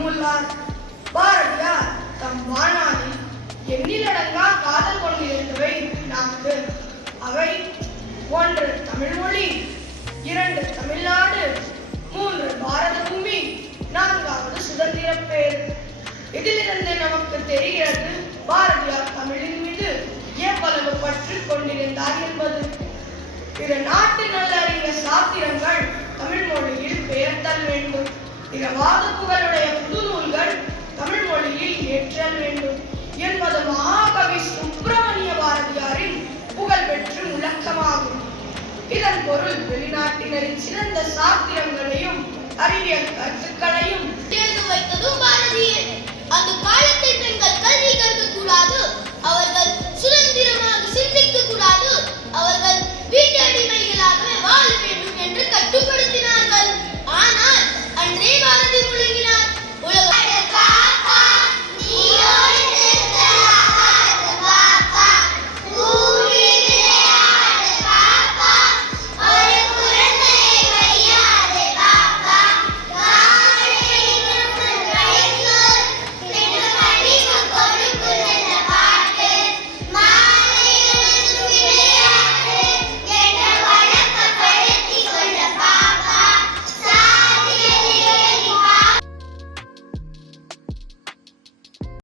என்றும் உள்ளார். பாரதியார் தம் வாழ்நாளில் எண்ணிலடங்கா காதல் கொண்டிருந்தவை 4. அவை 1 தமிழ்மொழி, 2 தமிழ்நாடு, 3 பாரத பூமி, 4வது சுதந்திரப்பேர். இதிலிருந்து நமக்கு தெரிகிறது பாரதியார் தமிழின் மீது எவ்வளவு பற்று கொண்டிருந்தார் என்பது. பிற நாட்டு நல்லறிஞர் சாத்திரங்கள் தமிழ் மொழியில் பெயர்த்தல் வேண்டும். பிற வாதப்புகளுடைய புது நூல்கள் தமிழ் மொழியில் ஏற்றல் வேண்டும் என்பது மகாகவி சுப்பிரமணிய பாரதியாரின் புகழ்பெற்று முழக்கமாகும். இதன் பொருள் வெளிநாட்டினரின் சிறந்த சாத்திரங்களையும் அறிவியல் கருத்துக்களையும் தேர்ந்து வைத்ததும் பாரதியே. அந்த